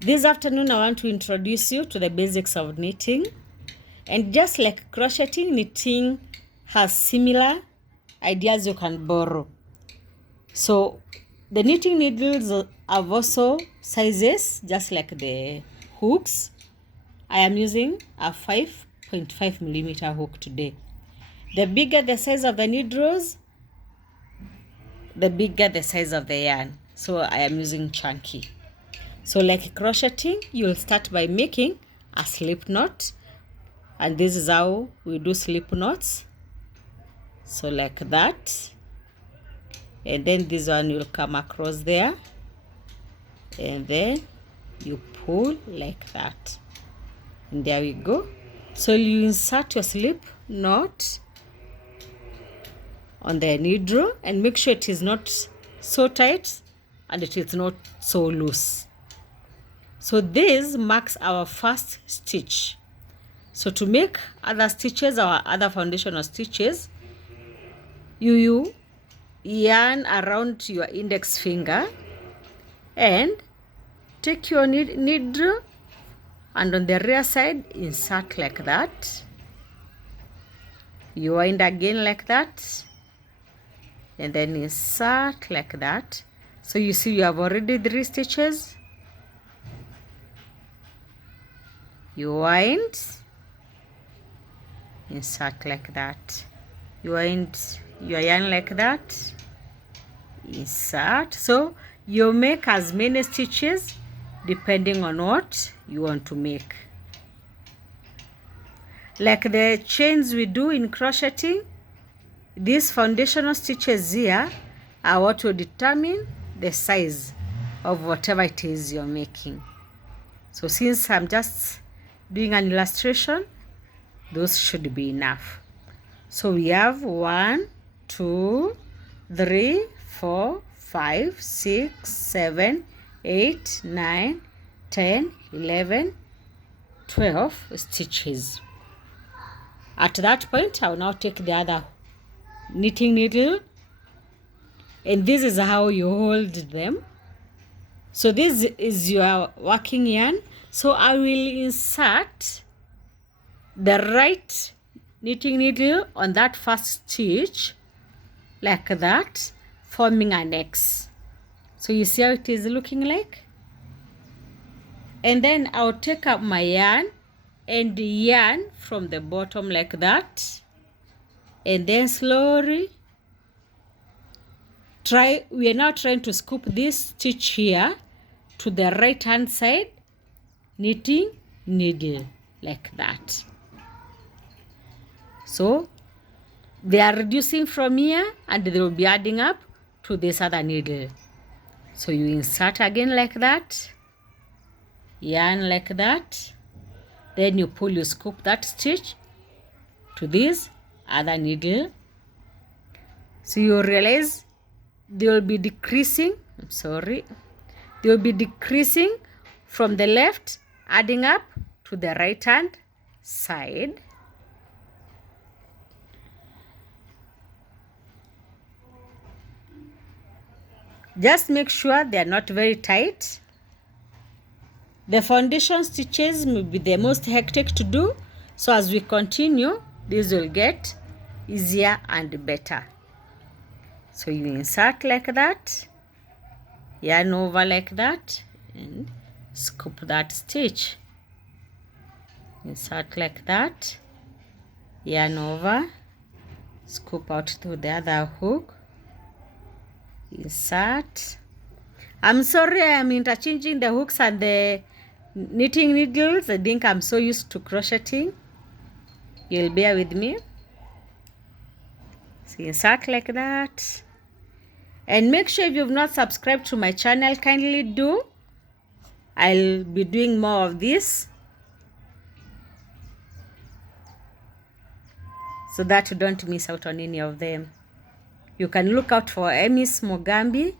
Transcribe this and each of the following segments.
This afternoon, I want to introduce you to the basics of knitting. And just like crocheting, knitting has similar ideas you can borrow. So the knitting needles have also sizes, just like the hooks. I am using a 5.5 millimeter hook today. The bigger the size of the needles, the bigger the size of the yarn. So I am using chunky. So like crocheting, you'll start by making a slip knot. And this is how we do slip knots. So like that. And then this one will come across there. And then you pull like that. And there we go. So you insert your slip knot on the needle and make sure it is not so tight and it is not so loose. So this marks our first stitch. So to make other stitches or other foundational stitches, you yarn around your index finger and take your needle and on the rear side insert like that. You wind again like that and then insert like that. So you see you have already 3 stitches. You wind, insert like that. You wind your yarn like that, insert. So you make as many stitches depending on what you want to make. Like the chains we do in crocheting, these foundational stitches here are what will determine the size of whatever it is you're making. So since I'm just doing an illustration, those should be enough. So we have 1, 2, 3, 4, 5, 6, 7, 8, 9, 10, 11, 12 stitches. At that point, I will now take the other knitting needle, and this is how you hold them. So this is your working yarn. So I will insert the right knitting needle on that first stitch like that, forming an X. So you see how it is looking like? And then I'll take up my yarn and yarn from the bottom like that, and then slowly we are now trying to scoop this stitch here to the right hand side knitting needle like that. So they are reducing from here and they will be adding up to this other needle. So you insert again like that, yarn like that, then you pull, you scoop that stitch to this other needle. So you realize they will be decreasing, they will be decreasing from the left, adding up to the right hand side. Just make sure they are not very tight. The foundation stitches may be the most hectic to do, so as we continue, this will get easier and better. So you insert like that, yarn over like that, and scoop that stitch. Insert like that, yarn over, scoop out to the other hook, insert. I'm sorry I am interchanging the hooks and the knitting needles. I think I'm so used to crocheting. You'll bear with me. So insert like that. And make sure if you've not subscribed to my channel, kindly do. I'll be doing more of this so that you don't miss out on any of them. You can look out for Emmy's Mogambi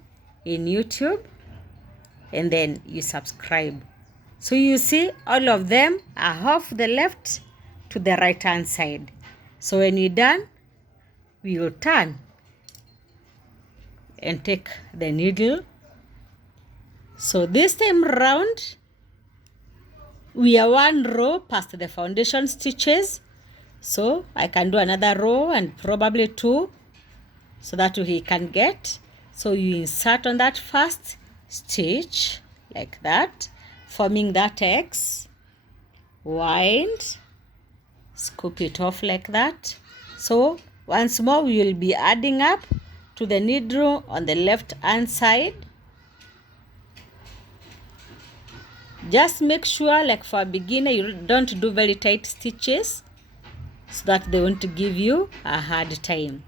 in YouTube and then you subscribe. So you see all of them are off the left to the right hand side. So when you're done, we will turn and take the needle. So this time round, we are one row past the foundation stitches, so I can do another row and probably 2 so that he can get. So you insert on that first stitch like that, forming that X, wind, scoop it off like that. So once more we will be adding up to the needle on the left hand side. Just make sure, like for a beginner, you don't do very tight stitches so that they won't give you a hard time.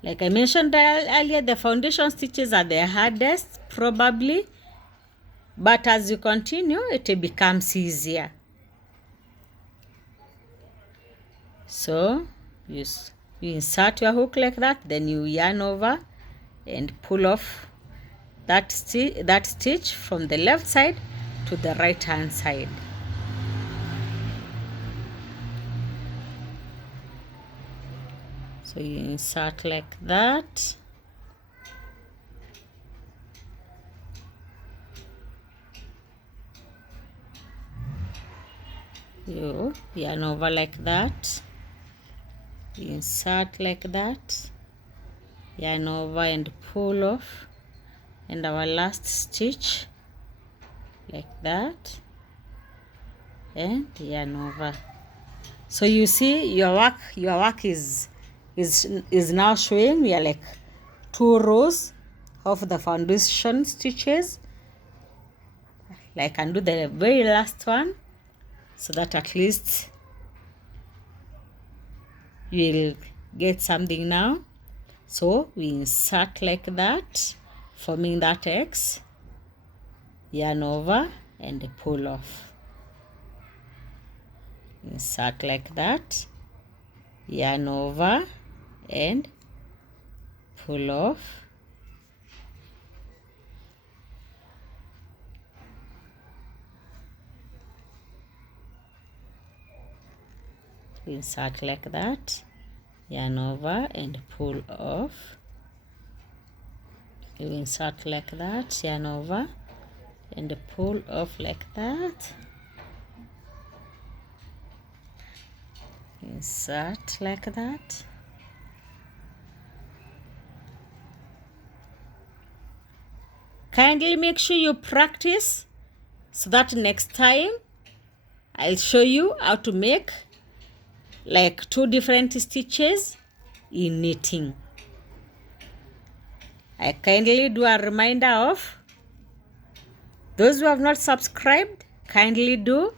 Like I mentioned earlier, the foundation stitches are the hardest probably, but as you continue, it becomes easier. So you insert your hook like that, then you yarn over and pull off that stitch from the left side to the right hand side. So you insert like that. You yarn over like that. Insert like that. Yarn over and pull off. And our last stitch like that. And yarn over. So you see your work is now showing. We are like 2 rows of the foundation stitches. Like undo the very last one so that at least you'll get something now. So we insert like that, forming that X, yarn over and pull off. Insert like that, yarn over and pull off. Insert like that, yarn over and pull off. You insert like that, yarn over and pull off like that. Insert like that. Kindly make sure you practice so that next time I'll show you how to make like 2 different stitches in knitting. I kindly do a reminder of those who have not subscribed, kindly do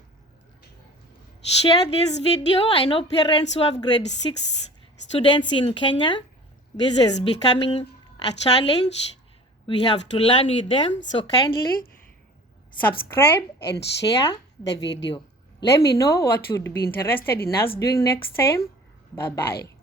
share this video. I know parents who have grade 6 students in Kenya, this is becoming a challenge. We have to learn with them, so kindly subscribe and share the video. Let me know what you would be interested in us doing next time. Bye-bye.